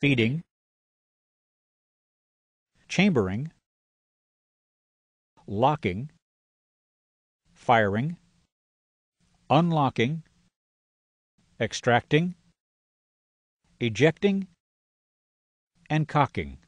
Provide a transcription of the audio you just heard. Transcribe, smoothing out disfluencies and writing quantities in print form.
feeding, chambering, locking, firing, unlocking, extracting, ejecting, and cocking.